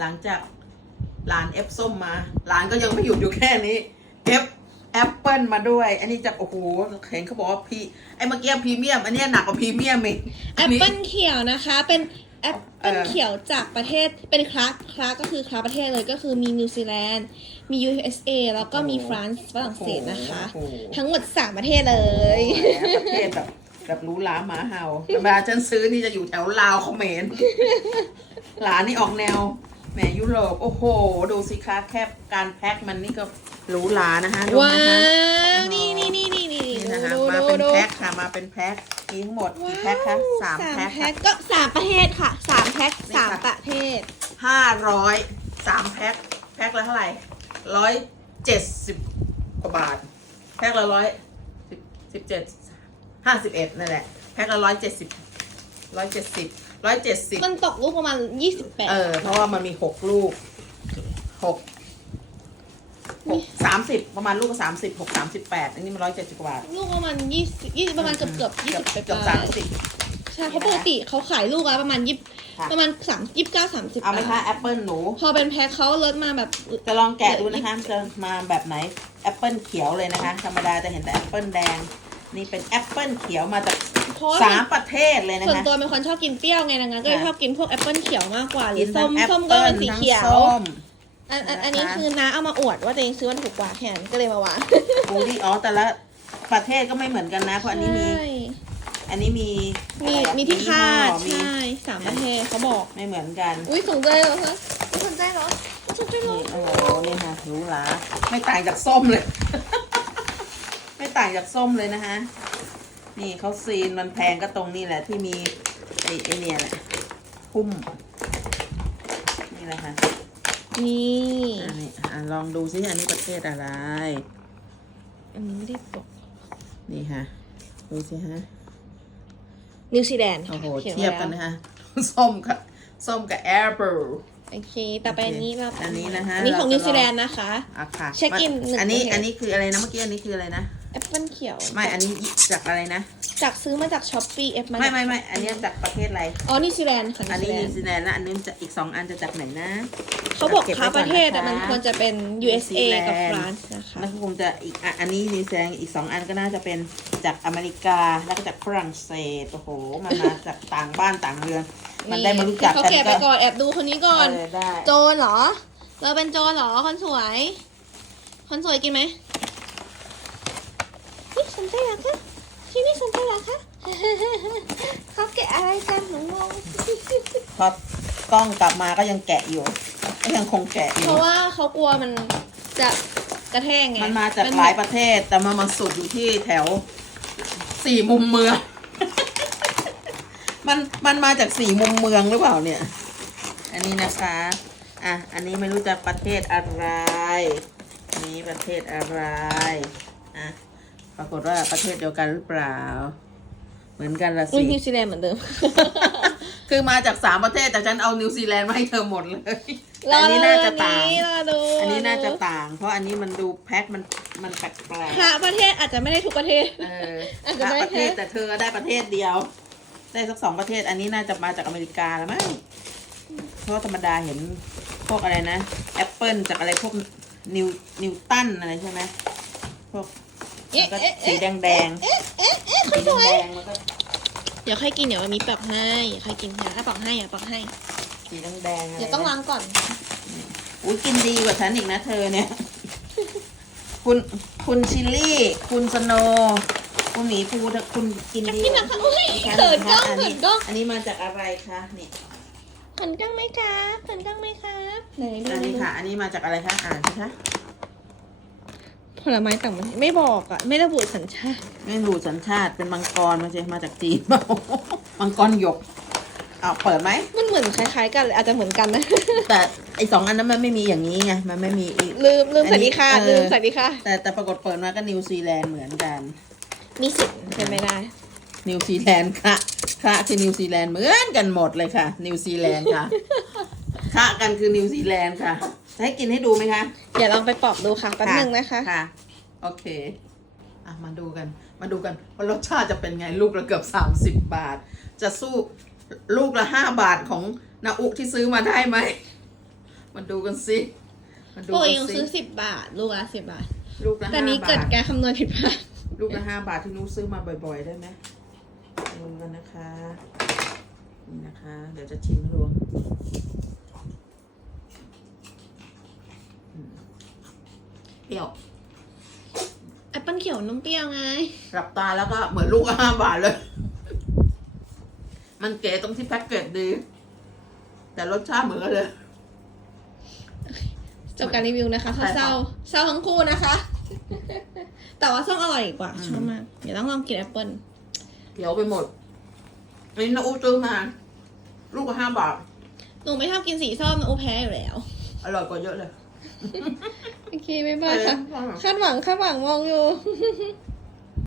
หลังจากหลานเอฟส้มมาหลานก็ยังไม่หยุดอยู่แค่นี้เอฟแอปเปิลมาด้วย อันนี้จากโอ้โหเห็นเขาบอกว่าพี่ไอ้เมื่อกี้พรีเมียม อันเนี้ยหนักกว่าพรีเมียมอีกแอปเปิลเขียวนะคะเป็นแอปเปิลเออเขียวจากประเทศเป็นคลาสคลาสก็คือคลาสประเทศเลยก็คือมีนิวซีแลนด์มี USA แล้วก็มีฟรานซ์ฝรั่งเศสนะคะโอ้โหทั้งหมด3ประเทศเลยแหมประเทศแบบแบบรู้ล้าหมาเห่าเวลาฉันซื้อนี่จะอยู่แถวลาวเขมรหลานนี่ออกแนวแห มยุโรปโอ้โห ดูสิคะแค่การแพ็คมันนี่ก็หรูหรานะคะดูว้านะคะวนี่นี่นี่นี่นี่นี่นะคะดูมาดูเป็นดูแพ็คค่ะมาเป็นแพ็คมีทั้งหมดกี่แพ็คคะสามแพ็คแพ็ค่ะคก็สามประเทศค่ะสามแพ็คนี่สามค่ะ ประเทศ ห้าร้อยสามแพ็คแพ็คละเท่าไหร่ร้อยเจ็ดสิบกว่าบาท แพ็คละร้อยสิบสิบเจ็ดห้าสิบเอ็ดนั่นแหละ แพ็คละร้อยเจ็ดสิบร้อยเจ็ดสิบ ร้อยเจ็ดสิบมันตกลูกประมาณ28เออ เพราะว่ามันมีหกลูกหกหกสามสิบประมาณลูกสามสิบหกสามสิบแปดอันนี้มันร้อยเจ็ดสิบกว่าบาทลูกประมาณ20 20ประมาณเกือบเกือบยี่สิบไปเกือบปสาลามยสิบใช่เพราะปกติเขาขายลูกละประมาณยี่ค่ะประมาณสามยี่สิบเก้าสามสิบเอาไหมคะแอปเปิลหนู พอเป็นแพ็คเขาลดมาแบบจะลองแกะดูนะคะจะมาแบบไหนแอปเปิลเขียวเลยนะคะ ธรรมดาจะเห็นแต่แอปเปิลแดง นี่เป็นแอปเปิลเขียวมาจากเพราะสามประเทศเลยนะส่วนคะ ตัวเป็นคนชอบกินเปรี้ยวไงดังนั้นก็เลยค่ะ ชอบกินพวกแอปเปิลเขียวมากกว่าหรืกิอนส้ทั้มงแอปส้มก็เปิลเป็นสีทั้งเขียวส้มอันอันอันนะคะนี้คือน้าเอามาอวดว่าตัวเองซื้อมันถูกกว่าแค่นั้นก็เลยมาวางบูดี้อ๋อแต่ละประเทศก็ไม่เหมือนกันนะ เพราะอันนี้มี ใช่อันนี้มีมีอะไรอะมีที่คาดมีใช่สามประเทศเขาบอก ไม่เหมือนกัน อุ้ยสนใจเหรอคะสนใจเหรอสนใจเหรอนี่โอ้โหนี่ค่ะหรูหราไม่ต่างจากส้มเลย ไม่ต่างจากส้มเลยนะคะ นี่เขาซีนมันแพงก็ตรงนี้แหละที่มีไอ้ไอ้เนี่ยแหละหุ้ม นี่แหละค่ะนี่อันนี้อะลองดูซิอันนี้ประเทศอะไร อันนี้ไม่ได้ปกนี่ค่ะ ดูสิฮะ นิวซีแลนด์โอ้โหขีไว้เทียบกันแล้วนะคะ ส้มกับส้มกับแอปเปิล โอเค ต่อไปอันนี้เราอันนี้นะคะอันนี้ของเราจะนิวซีแลนด์นะคะ อะค่ะเช็คอินหนึ่งอันนี้ ประเทศ อันนี้คืออะไรนะ เมื่อกี้ อันนี้คืออะไรนะ แอปเปิลเขียว ไม่ อันนี้จากอะไรนะ จากซื้อมาจากช้อปปี้เอฟมาไม่ไม่ไม่อันนี้จากประเทศอะไร อ๋อนิวซีแลนด์ค่ะอันนิวนี้ซีแลนิวนด์ซีแลนด์แล้วอันนี้จะอีกสองอันจะจากไหนนะ เขาบอกเก็บไว้ค้าก่อนประเทศอะนะคะมันควรจะเป็น USA นิวซีแลนด์กับฟรานซ์นะคะแล้วก็คงจะอีกอะอันนี้นิวซีแลนด์อีกสองอันก็น่าจะเป็นจากอเมริกาแล้วก็จากฝรั่งเศสโอ้โหมันมาจากต่างบ้านต่างเมือง มันได้มารู้จักเขากันแกะไปก็ก่อนแอบดูคนนี้ก่อนเออได้โจรเหรอเราเป็นโจรเหรอคนสวย คนสวยกินไหมนี่ สนใจเหรอคะที่นี่สนใจเหรอคะเขาแกะอะไรกันหนูงงพอกล้องกลับมาก็ยังแกะอยู่ ก็ยังคงแกะอเพยู่ราะว่าเขากลัวมันจะกระแทกไงมันมาจากหลายประเทศแต่มามาสุดอยู่ที่แถวสี่มุมเมือง มันมันมาจากสี่มุมเมืองหรือเปล่าเนี่ย อันนี้นะคะ อะ อันนี้ไม่รู้จะประเทศอะไรอันนี้ประเทศอะไร อะ ปรากฏว่าประเทศเดียวกันหรือเปล่า เหมือนกันละอุ้สิยนิวซีแลนด์เหมือนเดิม คือมาจากสามประเทศแต่ฉันเอานิวซีแลนด์มาให้เธอหมดเลยรแต่ออันนี้น่าจะต่าง รอดูอันนี้น่าจะรอดูต่าง เพราะอันนี้มันดูแพ็คมันมันแปลกพระประเทศอาจจะไม่ได้ทุกประเทศ ๆเอออาจจะถ้าไม่ประเทศแต่เธอได้ประเทศเดียว ได้สักสองประเทศ อันนี้น่าจะมาจากอเมริกาแล้วมั้ง เพราะว่าธรรมดาเห็นพวกอะไรนะแอปเปิลจากอะไรพวกนิวนิวตันอะไรใช่ไหมพวกเอ๊ะ แล้วก็เอ๊ะสีเอ๊ะแดงแดงเอ๊ะเอ๊ะเอ๊ะๆคสีนสวยแดงๆแล้วก็เดี๋ยวค่อยกินเดี๋ยวมันมีปรับให้ค่อยกินค่ะถ้าปรับให้อะปรับให้สีแดงแดงๆะไรเดี๋ยวต้องล้างก่อน อุ้ยกินดีกว่าฉันอีกนะเธอเนี่ย คุณคุณชิลลี่ คุณสโนว์คุณหมีภูถ้าคุณกินดีกินกนะว่าคะอุ้ยฉัเขินกล้องอัเขินี้นกล้องอันนี้มาจากอะไรคะนี่เขินกล้องไหมครับเขินกล้องไหมครับไหนดูอันนี้ดูค่ะ อันนี้มาจากอะไรคะอ่านสิคะ ผลไม้ต่างประเทศไม่บอกอะ ไม่ระบุสัญชาติ ไม่รู้สัญชาติเป็นมังกรมาเจมาจากจีนเปล่ามังกรหยกเอาเปิดไหม มันเหมือนคล้าย ๆ กันเลยอาจจะเหมือนกันนะ แต่ไอสองอันนั้นมันไม่มีอย่างนี้ไง มันไม่มีอีก ลืมลืมอัสนวัสนี้ดีค่ะเออ ลืมสวัสดีค่ะ แต่แต่ปรากฏเปิดมาก็นิวซีแลนด์เหมือนกัน มีสิทธิ์เป็นไม่ได้ นิวซีแลนด์ค่ะค่ะคือนิวซีแลนด์เหมือนกันหมดเลยค่ะ นิวซีแลนด์ค่ะ ค่ะกันคือนิวซีแลนด์ค่ะจะ ให้กินให้ดูไหมคะ เดี๋ยวลองไปปอกดูค่ะแป๊บนึงนะคะ ค่ะ โอเคอะมาดูกัน มาดูกันว่ารสชาติจะเป็นไงลูกละเกือบสามสิบบาท จะสู้ลูกละห้าบาทของนาอุที่ซื้อมาได้ไหม มาดูกันสิ มาดูปกกัตินยังสิ ซื้อสิบบาท ลูกละสิบบาท ลูกละแต่ห้านี้เกิบาดท การคำนวณผิดพลาดลูกละห้าบาทที่หนูซื้อมาบ่อย ๆ ได้ไหมดูกันนะคะ นี่นะคะ เดี๋ยวจะชิมให้ดูอืม เปรี้ยวแอปเปิ้ลเขียวนุ่มเปรี้ยวไง หลับตาแล้วก็เหมือนลูกละห้าบาทเลย มันเก๋ตรงที่แพ็กเกจดี แต่รสชาติเหมือนกันเลย จบการรีวิวนะคะเพราะใช่ค่ะ เศร้าเศร้าทั้งคู่นะคะ แต่ว่าส้มอร่อยกว่าอืมชอบมากเดี๋ยวต้องลองกินแอปเปิ้ลเขียวไปหมดอันนี้นะอูซื้อมา ลูกละห้าบาท หนูไม่ชอบกินสีส้มนะโอแพ้อยู่แล้ว อร่อยกว่าเยอะเลย โอเคบ๊ายบายค่ะเออคาดหวังคาดหวังมองอยู่